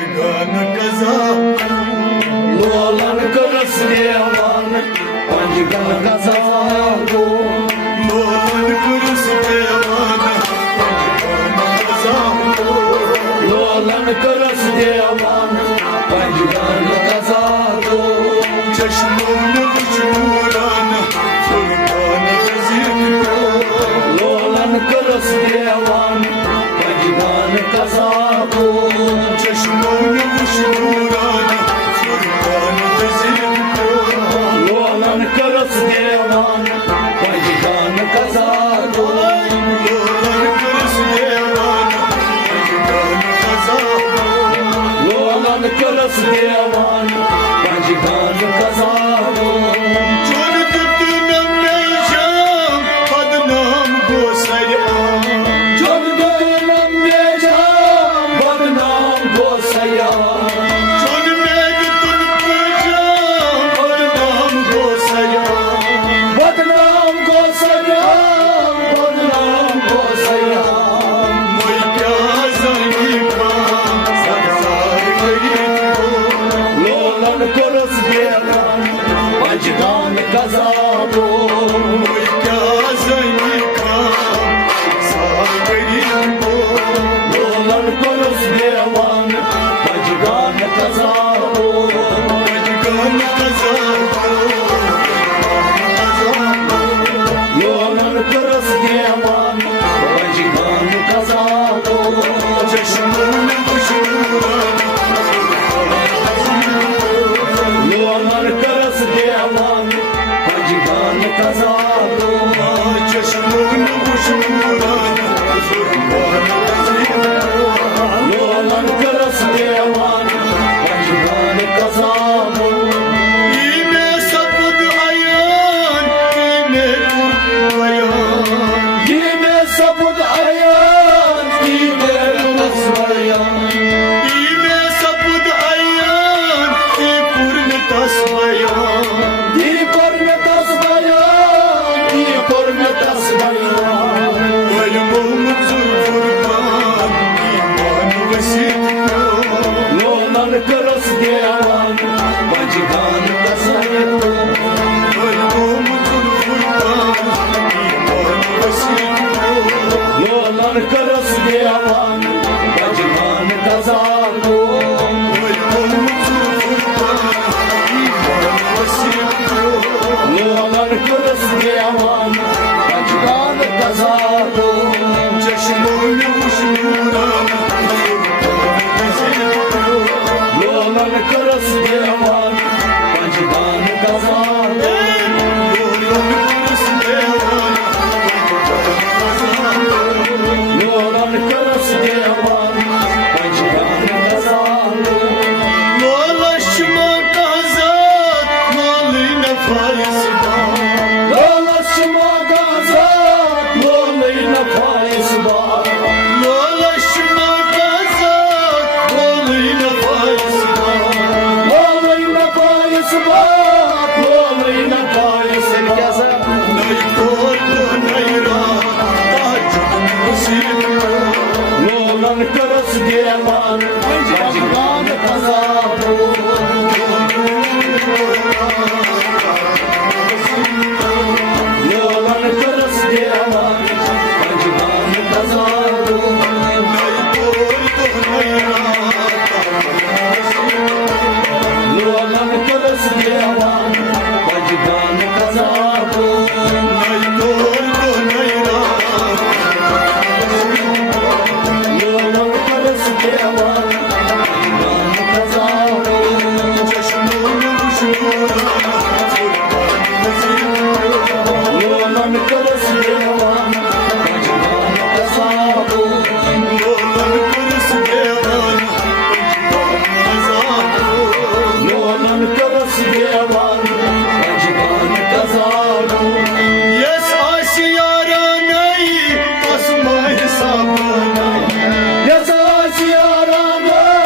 पंचगान कजा लोलन करस देवान पंचगान कजा लोलन करस देवान पंचगान कजा लोलन करस देवान पंचगान कजा चश्मों बुशूरान सुल्तान गजीर लोलन करस देवान पंचगान कजा चश्मों बुशूरान सुल्तान गजीर लोलन करस देवान पंचगान कजा लोलन करस देवान पंचगान कजा लोलन करस देवान पंचगान कजा चोर दुतन में शाम बदनाम गोसरिया जब दुतन में जाम बदनाम गोसैया चोर में दुतन में शाम बदनाम गोसरिया बदनाम गोसैया बदनाम गोसैया मैं क्या जानी काम संसार करी लोलन करस देवान पंचगान कजा मैं क्या जानी काम संसार करी लोलन करस देवान पंचगान कजा पंचगान कजा लोलन करस देवान पंचगान कजा चश्मों बुशूरान लोलन करस देवान पंचगान कजा चश्मों बुशूरान सुल्तान गजीर लोलन करस देवान पंचगान कजा इमे सपुद आयान इमे कुर्बायान कीमे सबुद आयान कीमे रसवयान इमे सपुद आयान की पूर्ण तस्बयान दी कर्म तस्बयान दी कर्म तस्बयान वल मुमजुर फुरकान ईमान वसीत लोलन करस देवान पंचगान कजा वल मुमजुर फुरकान ईमान वसीत लोलन करस देवान पंचगान कजा लोलन करस देवान पंचगान कजा लोलन करस देवान पंचगान कजा लोलन करस देवान पंचगान कजा लोलशमा गाजात लोलैन फाइसबार लोलैन फाइसबार लोलैन फाइसबार लोलन करस देवान